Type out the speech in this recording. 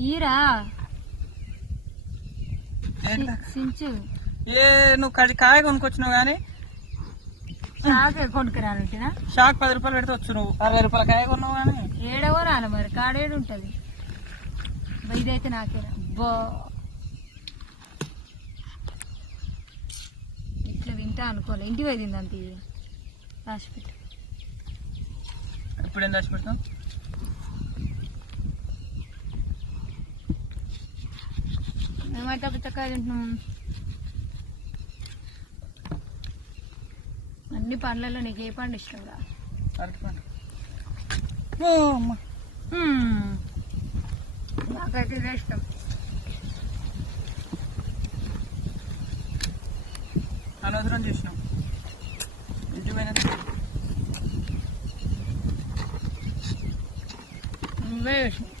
ఈరా సించు నువ్వు కాయ కొనుక్కొచ్చినావు కానీ షాక్ కొనుక్కరానంటేనా షాక్ 10 రూపాయలు పెడితే వచ్చు. నువ్వు 60 రూపాయల కాయ కొన్నావు కానీ ఏడవో రాను మరి కాడేడు ఉంటది. ఇదైతే నాకేనా బో ఇట్లా తింటా అనుకోలే. ఇంటి పోయి తింది అంత ఇది రాసిపెట్టు. ఇప్పుడు ఏం రాసి పెడతాం? మేమైతే పుచ్చకాయ తింటున్నాం. అన్ని పండ్లలో నీకు ఏ పండు ఇష్టం రా? అరటిపండు. నాకైతే ఇదే ఇష్టం. అనవసరం చేసినాం. ఇంటి పోయిన నువ్వే చేసినావు.